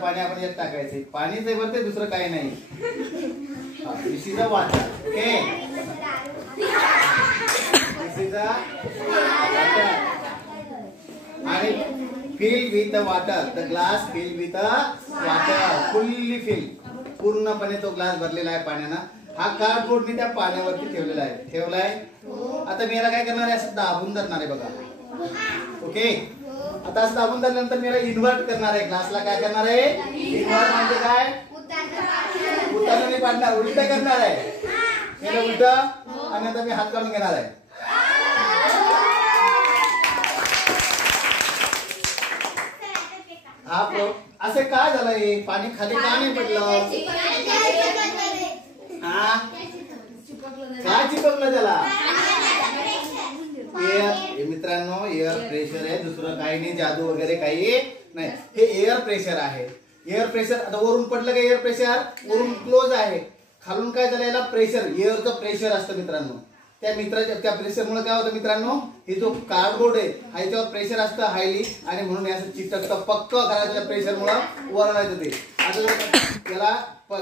पाणी आपण यात टाकायचे. पाणीच आहे बरं, ते दुसरं काही नाही. This is a water. Okay, this is a water. आणि fill with water. The glass fill with water. Fully fill. पूर्णपणे तो ग्लास भरलेला आहे पाण्यानं. हा कार्डबोर्डने त्या पाण्यावरती ठेवलेला आहे. ठेवलाय. आता मी याला काय करणार आहे, असं दाबून धरणार आहे बघा. ओके, आता असं दाबून धरल्यानंतर मी याला इन्व्हर्ट करणार आहे. ग्लासला काय करणार आहे, इन्व्हर्ट म्हणजे काय, उलटा नाही पाडणार, उलट करणार आहे. याला उलट. आणि आता मी हात काढून घेणार आहे. हा असे काय झालंय, पाणी खाली का नाही पडलं, काय चिपकलं त्याला. एअर मित्रांनो, एअर प्रेशर आहे, दुसरं काही नाही, जादू वगैरे काही नाही. हे एअर प्रेशर आहे. एअर प्रेशर आता वरून पडलं का, एअर प्रेशर वरून क्लोज आहे, खालून काय झालं, याला प्रेशर, एअरचं प्रेशर असतं मित्रांनो. त्या प्रेशरमुळे काय होतं मित्रांनो, हे जो कार्डबोर्ड आहे ह्याच्यावर प्रेशर असतं हायली, आणि म्हणून हे असं चिकटतं पक्क करायचं प्रेशरमुळे वर राहतं ते. आता त्याला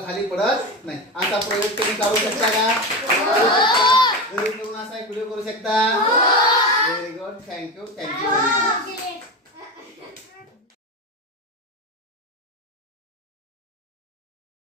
खाली पडत नाही. असा प्रयोग तुम्ही करू शकता का, घरी घेऊन असा एक व्हिडिओ करू शकता.